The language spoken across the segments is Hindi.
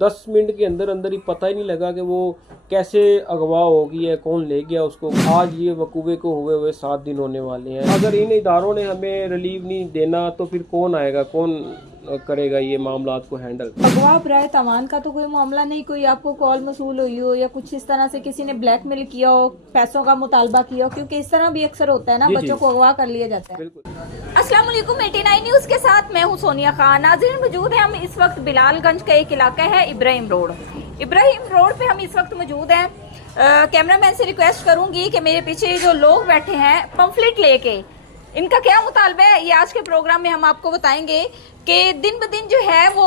10 मिनट के अंदर अंदर ही पता ही नहीं लगा कि वो कैसे अगवा हो गई है, कौन ले गया उसको। आज ये वकूवे को हुए 7 दिन होने वाले हैं। अगर इन इदारों ने हमें रिलीव नहीं देना तो फिर कौन आएगा, कौन करेगा ये मामला को हैंडल। अगवा बराए तवान का तो कोई मामला नहीं, कोई आपको कॉल मसूल हुई हो या कुछ इस तरह से किसी ने ब्लैकमेल किया हो, पैसों का मुतालबा किया हो, क्योंकि इस तरह भी अक्सर होता है ना, बच्चों को अगवा कर लिया जाता है। बिल्कुल। अस्सलाम वालेकुम, 89 न्यूज के साथ मैं हूं सोनिया खान। नाज़रीन, मौजूद है हम इस वक्त बिलालगंज का एक इलाका है इब्राहिम रोड। इब्राहिम रोड पे हम इस वक्त मौजूद हैं। कैमरामैन से रिक्वेस्ट करूंगी कि मेरे पीछे जो लोग बैठे हैं पंफलेट लेके, इनका क्या मुतालबा है ये आज के प्रोग्राम में हम आपको बताएंगे कि दिन ब दिन जो है वो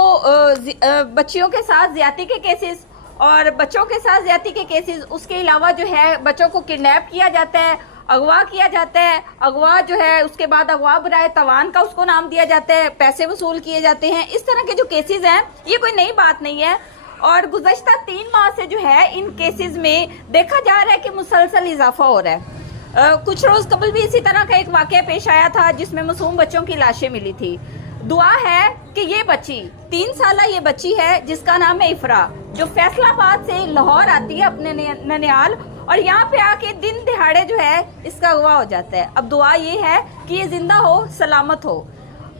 बच्चियों के साथ ज्यादती के केसेस और बच्चों के साथ ज्यादती के केसेस, उसके अलावा जो है बच्चों को किडनैप किया जाता है, अगवा किया जाता है। अगवा जो है उसके बाद अगवा बराए तवान का उसको नाम दिया जाता है, पैसे वसूल किए जाते हैं। इस तरह के जो केसेस हैं ये कोई नई बात नहीं है और गुज़श्ता 3 माह से जो है इन केसेस में देखा जा रहा है कि मुसलसल इजाफा हो रहा है। कुछ रोज कबल भी इसी तरह का एक वाकया पेश आया था जिसमें मासूम बच्चों की लाशें मिली थी। दुआ है कि ये बच्ची 3 साल ये बच्ची है जिसका नाम है इफ्रा, जो फैसलाबाद से लाहौर आती है अपने ननियाल और यहाँ पे आके दिन दिहाड़े जो है इसका अगवा हो जाता है। अब दुआ ये है कि ये जिंदा हो, सलामत हो।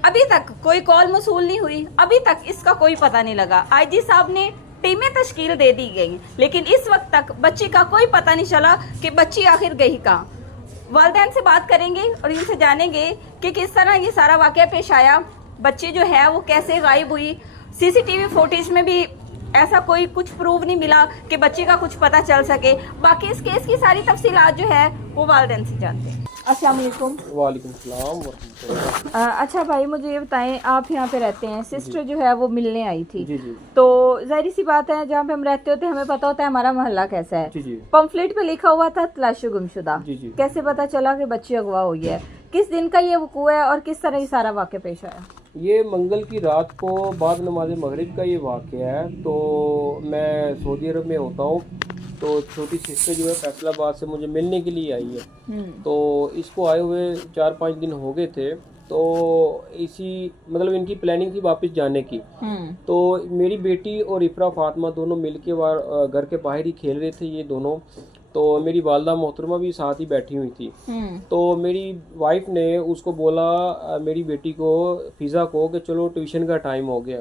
अभी तक कोई कॉल मसूल नहीं हुई, अभी तक इसका कोई पता नहीं लगा। आईजी साहब ने टीमें तश्कील दे दी गई, लेकिन इस वक्त तक बच्ची का कोई पता नहीं चला कि बच्ची आखिर गई कहाँ। वालिदैन से बात करेंगे और इनसे जानेंगे कि किस तरह ये सारा वाकया पेश आया, बच्ची जो है वो कैसे गायब हुई। सीसीटीवी फुटेज में भी ऐसा कोई कुछ प्रूव नहीं मिला कि बच्ची का कुछ पता चल सके। बाकी इस केस की सारी तफसीलात जो है वो वालिदैन से जानते हैं। अस्सलाम वालेकुम। वालेकुम सलाम। अच्छा भाई, मुझे ये बताएं, आप यहाँ पे रहते हैं, सिस्टर जो है वो मिलने आई थी। जी जी। तो जाहिर सी बात है जहाँ पे हम रहते होते हैं हमें पता होता है हमारा मोहल्ला कैसा है। जी जी। पंफलेट पे लिखा हुआ था तलाशी गुमशुदा। जी जी। कैसे पता चला कि बच्ची अगवा हुई है? किस दिन का ये वकूआ है और किस तरह ये सारा वाक़या पेश आया? ये मंगल की रात को बाद नमाज मगरिब का ये वाक़या है। तो मैं सऊदी अरब में होता हूँ, तो छोटी सिस्टर जो है फैसलाबाद से मुझे मिलने के लिए आई है। तो इसको आए हुए 4-5 दिन हो गए थे। तो इसी मतलब इनकी प्लानिंग थी वापस जाने की। तो मेरी बेटी और इफ्रा फातिमा दोनों मिलके घर के बाहर ही खेल रहे थे ये दोनों। तो मेरी वालदा मोहतरमा भी साथ ही बैठी हुई थी। तो मेरी वाइफ ने उसको बोला, मेरी बेटी को फिजा को, कि चलो ट्यूशन का टाइम हो गया।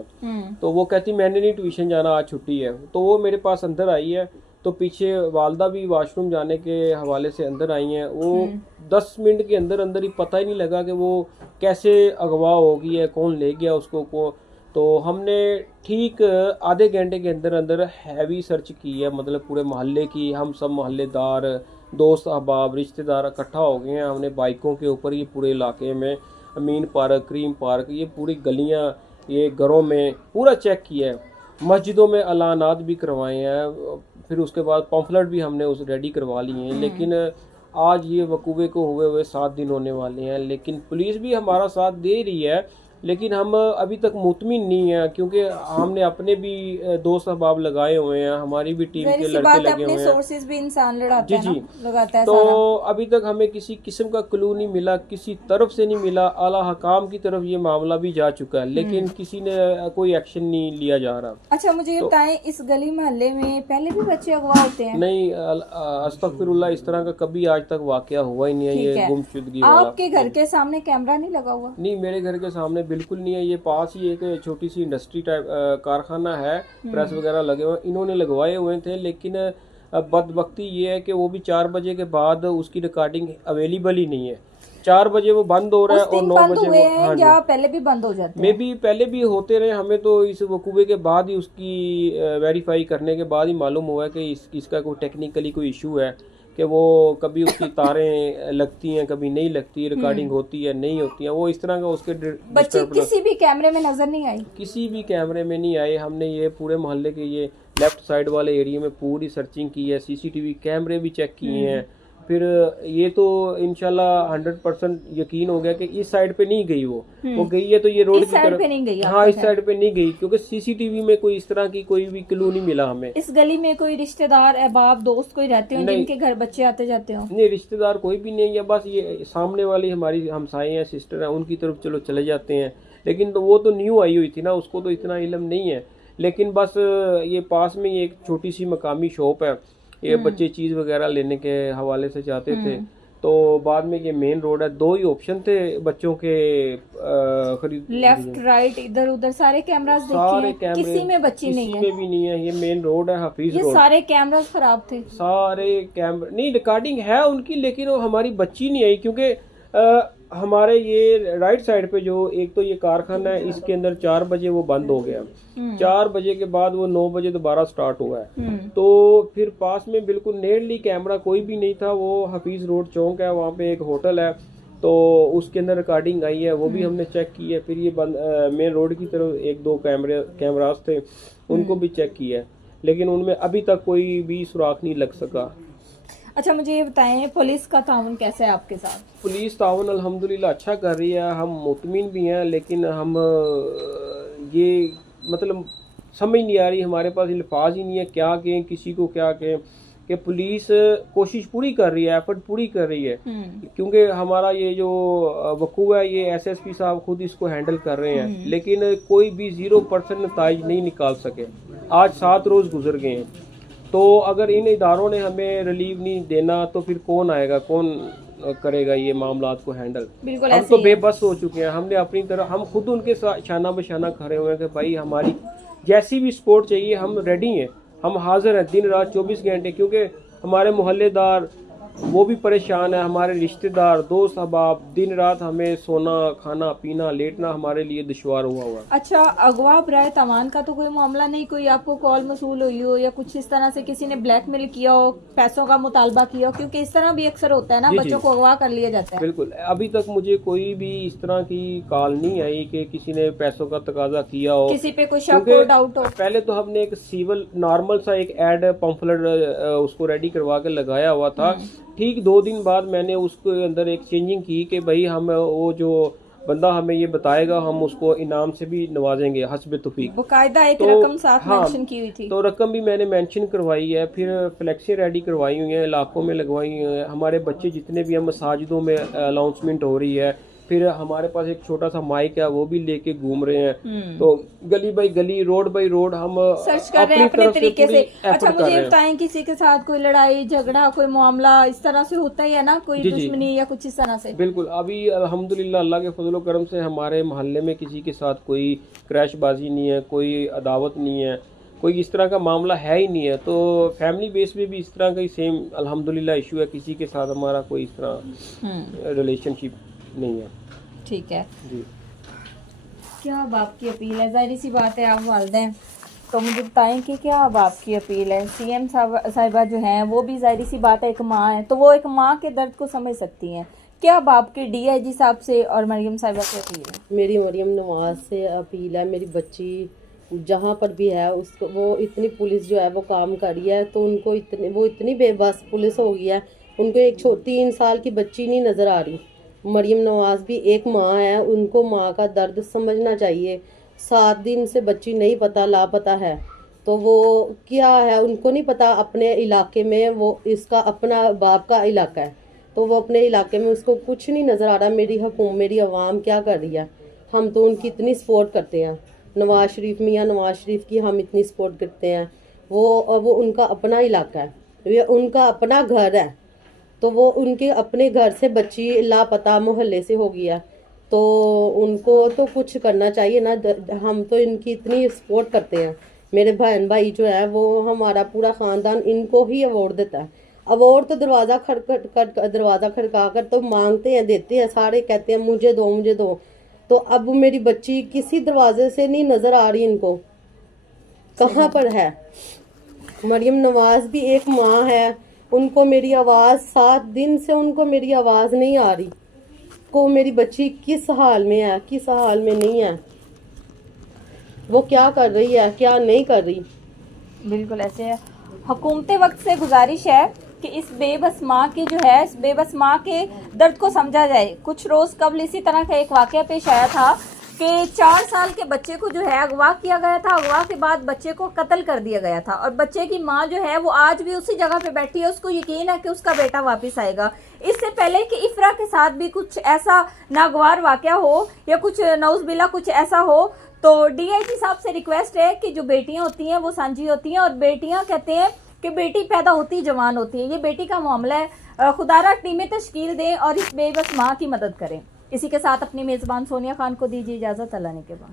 तो वो कहती मैंने नहीं ट्यूशन जाना, आज छुट्टी है। तो वो मेरे पास अंदर आई है। तो पीछे वालदा भी वॉशरूम जाने के हवाले से अंदर आई हैं। वो 10 मिनट के अंदर अंदर ही पता ही नहीं लगा कि वो कैसे अगवा हो गई है, कौन ले गया उसको को। तो हमने ठीक आधे घंटे के अंदर अंदर हैवी सर्च की है, मतलब पूरे मोहल्ले की। हम सब मोहल्लेदार, दोस्त अहबाब, रिश्तेदार इकट्ठा हो गए हैं। हमने बाइकों के ऊपर ये पूरे इलाके में, अमीन पार्क, क्रीम पार्क, ये पूरी गलियां, ये घरों में पूरा चेक किया है। मस्जिदों में अलानात भी करवाए हैं। फिर उसके बाद पम्फलेट भी हमने उस रेडी करवा लिए हैं। लेकिन आज ये वकूवे को हुए 7 दिन होने वाले हैं। लेकिन पुलिस भी हमारा साथ दे रही है, लेकिन हम अभी तक मुतमिन नहीं है, क्योंकि हमने अपने भी दोस्त अहबाब लगाए हुए हैं, हमारी भी टीम के लड़के लगे हुए हैं। सोर्सेज भी इंसान लड़ाता जी है जी ना, लगाता है तो सारा। अभी तक हमें किसी किस्म का क्लू नहीं मिला, किसी तरफ से नहीं मिला। आला हकाम की तरफ ये मामला भी जा चुका है, लेकिन किसी ने कोई एक्शन नहीं लिया जा रहा। अच्छा, मुझे ये बताएं, इस गली मोहल्ले में पहले भी बच्चे अगवा होते हैं? नहीं, अस्तगफिरुल्लाह, इस तरह का कभी आज तक वाकया हुआ ही नहीं है। ये गुमशुदगी वाला। आपके घर के सामने कैमरा नहीं लगा हुआ? नहीं, मेरे घर के सामने बिल्कुल नहीं है। ये पास ही एक छोटी सी इंडस्ट्री टाइप कारखाना है, प्रेस वगैरह लगे हुए, इन्होंने लगवाए हुए थे। लेकिन बदबख्ती ये है कि वो भी 4 बजे के बाद उसकी रिकॉर्डिंग अवेलेबल ही नहीं है। 4 बजे वो बंद हो रहा है और 9 बजे वो, हाँ या पहले भी बंद हो जाते हैं? मे भी पहले भी होते रहे। हमें तो इस वकूवे के बाद ही, उसकी वेरीफाई करने के बाद ही मालूम हुआ है कि इसका कोई टेक्निकली कोई इशू है, कि वो कभी उसकी तारें लगती हैं, कभी नहीं लगती, रिकॉर्डिंग होती है, नहीं होती है। वो इस तरह का उसके बच्चे किसी भी कैमरे में नजर नहीं आई? किसी भी कैमरे में नहीं आए। हमने ये पूरे मोहल्ले के ये लेफ्ट साइड वाले एरिया में पूरी सर्चिंग की है, सीसीटीवी कैमरे भी चेक किए हैं। फिर ये तो इंशाल्लाह 100% यकीन हो गया कि इस साइड पे नहीं गई। वो गई है तो ये रोड की तरफ नहीं गई। हाँ, इस साइड पे नहीं गई, क्योंकि सीसीटीवी में कोई इस तरह की कोई भी क्लू नहीं मिला हमें। इस गली में कोई रिश्तेदार, अहबाब, दोस्त कोई रहते हो जिनके घर बच्चे आते जाते हो? नहीं, रिश्तेदार कोई भी नहीं है। बस ये सामने वाली हमारी हमसाए हैं, सिस्टर हैं, उनकी तरफ चलो चले जाते हैं। लेकिन तो वो तो न्यू आई हुई थी ना, उसको तो इतना इल्म नहीं है। लेकिन बस ये पास में ही एक छोटी सी मकामी शॉप है, ये बच्चे चीज़ वगैरह लेने के हवाले से जाते थे। तो बाद में ये मेन रोड है, दो ही ऑप्शन थे बच्चों के खरीद, लेफ्ट राइट इधर उधर सारे कैमरास सारे देखे हैं, कैमरे किसी में बच्ची नहीं किसी है, में भी नहीं है। ये मेन रोड है, हफीज ये रोड। सारे कैमरास खराब थे, सारे कैमरे नहीं, रिकॉर्डिंग है उनकी, लेकिन वो हमारी बच्ची नहीं आई क्योंकि हमारे ये राइट साइड पे जो एक तो ये कारखाना है, इसके अंदर 4 बजे वो बंद हो गया, 4 बजे के बाद वो 9 बजे दोबारा स्टार्ट हुआ है। तो फिर पास में बिल्कुल नियरली कैमरा कोई भी नहीं था। वो हफीज रोड चौक है, वहाँ पे एक होटल है, तो उसके अंदर रिकॉर्डिंग आई है, वो भी हमने चेक की है। फिर ये मेन रोड की तरफ 1-2 कैमरास थे, उनको भी चेक किया है, लेकिन उनमें अभी तक कोई भी सुराख नहीं लग सका। अच्छा मुझे ये बताएं, पुलिस का ताउन कैसा है आपके साथ? पुलिस ताउन अल्हम्दुलिल्लाह अच्छा कर रही है, हम मुतमिन भी हैं, लेकिन हम ये मतलब समझ नहीं आ रही, हमारे पास अल्फाज ही नहीं है, क्या कहें, किसी को क्या कहें कि पुलिस कोशिश पूरी कर रही है, एफर्ट पूरी कर रही है, क्योंकि हमारा ये जो वकूआ है ये एसएसपी साहब खुद इसको हैंडल कर रहे हैं, लेकिन कोई भी 0% नताइज नहीं निकाल सके। आज 7 रोज़ गुजर गए हैं, तो अगर इन इदारों ने हमें रिलीव नहीं देना तो फिर कौन आएगा, कौन करेगा ये मामलात को हैंडल? हम तो बेबस हो चुके हैं। हमने अपनी तरह, हम खुद उनके साथ शाना बशाना खड़े हुए हैं कि भाई हमारी जैसी भी सपोर्ट चाहिए हम रेडी हैं, हम हाजिर हैं दिन रात 24 घंटे, क्योंकि हमारे मोहल्लेदार वो भी परेशान है, हमारे रिश्तेदार दोस्त अहबाब दिन रात हमें सोना खाना पीना लेटना हमारे लिए दुश्वार हुआ हुआ। अच्छा, अगवा बराए तमान का तो कोई मामला नहीं, कोई आपको कॉल मसूल हुई हो या कुछ इस तरह से किसी ने ब्लैकमेल किया हो, पैसों का मुतालबा किया हो? क्योंकि इस तरह भी अक्सर होता है ना, बच्चों को अगवा कर लिया जाता है। बिल्कुल, अभी तक मुझे कोई भी इस तरह की कॉल नहीं आई कि किसी ने पैसों का तकाजा किया हो, किसी पे कोई शक हो, डाउट हो। पहले तो हमने एक सिविल नॉर्मल सा एक एड पंफलेट उसको रेडी करवा के लगाया हुआ था। ठीक 2 दिन बाद मैंने उसके अंदर एक चेंजिंग की कि भाई हम वो जो बंदा हमें ये बताएगा हम उसको इनाम से भी नवाजेंगे हस्ब तौफीक। बकायदा एक तो रकम साथ मेंशन की हुई थी, तो रकम भी मैंने मेंशन करवाई है, फिर फ्लैक्सी रेडी करवाई हुई है, इलाकों में लगवाई हुई है। हमारे बच्चे जितने भी हैं मसाजिदों में अनाउंसमेंट हो रही है, फिर हमारे पास एक छोटा सा माइक है वो भी लेके घूम रहे हैं। तो गली बाई गली रोड बाई रोड हम सर्च कर रहे हैं अपने तरीके से। अच्छा मुझे बताएं, किसी के साथ कोई लड़ाई झगड़ा कोई मामला इस तरह से होता ही है ना, कोई दुश्मनी या कुछ इस तरह से? बिल्कुल, अभी अल्हम्दुलिल्लाह अल्लाह के फजल करम से हमारे मोहल्ले में किसी के साथ कोई क्रैशबाजी नहीं है, कोई अदावत नहीं है, कोई इस तरह का मामला है ही नहीं है। तो फैमिली बेस पे भी इस तरह का ही सेम अल्हम्दुलिल्लाह इशू है, किसी के साथ हमारा कोई इस तरह रिलेशनशिप नहीं है। ठीक है जी। क्या अब आपकी अपील है? जाहिर सी बात है आप वालिद हैं, तो मुझे बताएं कि क्या अब आपकी अपील है? सीएम साहिबा जो हैं वो भी जाहिर सी बात है एक माँ है, तो वो एक माँ के दर्द को समझ सकती हैं। क्या अब आपके डीआईजी साहब से और मरियम साहिबा से अपील है? मेरी मरियम नवाज से अपील है, मेरी बच्ची जहाँ पर भी है उसको, वो इतनी पुलिस जो है वो काम कर रही है, तो उनको इतनी बेबस पुलिस हो गई है, उनको एक 3 साल की बच्ची नहीं नज़र आ रही। मरियम नवाज भी एक माँ है, उनको माँ का दर्द समझना चाहिए। 7 दिन से बच्ची नहीं पता, लापता है, तो वो क्या है उनको नहीं पता। अपने इलाके में वो इसका अपना बाप का इलाका है, तो वो अपने इलाके में उसको कुछ नहीं नज़र आ रहा मेरी हुकूमत मेरी आवाम क्या कर रही है। हम तो उनकी इतनी सपोर्ट करते हैं, नवाज शरीफ मियाँ नवाज शरीफ की हम इतनी सपोर्ट करते हैं। वो उनका अपना इलाका है, ये उनका अपना घर है, तो वो उनके अपने घर से बच्ची लापता मोहल्ले से हो गया, तो उनको तो कुछ करना चाहिए ना। हम तो इनकी इतनी सपोर्ट करते हैं, मेरे बहन भाई जो है वो हमारा पूरा ख़ानदान इनको ही अवार्ड देता है। अवार्ड तो दरवाज़ा खड़का कर तो मांगते हैं, देते हैं, सारे कहते हैं मुझे दो मुझे दो। तो अब मेरी बच्ची किसी दरवाजे से नहीं नज़र आ रही, इनको कहाँ पर है। मरियम नवाज भी एक माँ है, उनको मेरी आवाज़ 7 दिन से उनको मेरी आवाज़ नहीं आ रही, को मेरी बच्ची किस हाल में है, किस हाल में नहीं है, वो क्या कर रही है क्या नहीं कर रही। बिल्कुल ऐसे है। हुकूमत वक्त से गुजारिश है कि इस बेबस माँ की जो है, इस बेबस माँ के दर्द को समझा जाए। कुछ रोज़ कबल इसी तरह का एक वाक़या पेश आया था कि 4 साल के बच्चे को जो है अगवा किया गया था, अगवा के बाद बच्चे को कत्ल कर दिया गया था, और बच्चे की माँ जो है वो आज भी उसी जगह पे बैठी है, उसको यकीन है कि उसका बेटा वापस आएगा। इससे पहले कि इफ्रा के साथ भी कुछ ऐसा नागवार वाक़या हो या कुछ नौज़बिल्ला कुछ ऐसा हो, तो डीआईजी साहब से रिक्वेस्ट है कि जो बेटियां होती हैं वो सांझी होती हैं, और बेटियां कहते हैं कि बेटी पैदा होती जवान होती है। ये बेटी का मामला है, खुदारा टीमें तश्कील दें और इस बेबस माँ की मदद करें। इसी के साथ अपनी मेज़बान सोनिया खान को दीजिए इजाज़त। अल्लाह ने के बाद।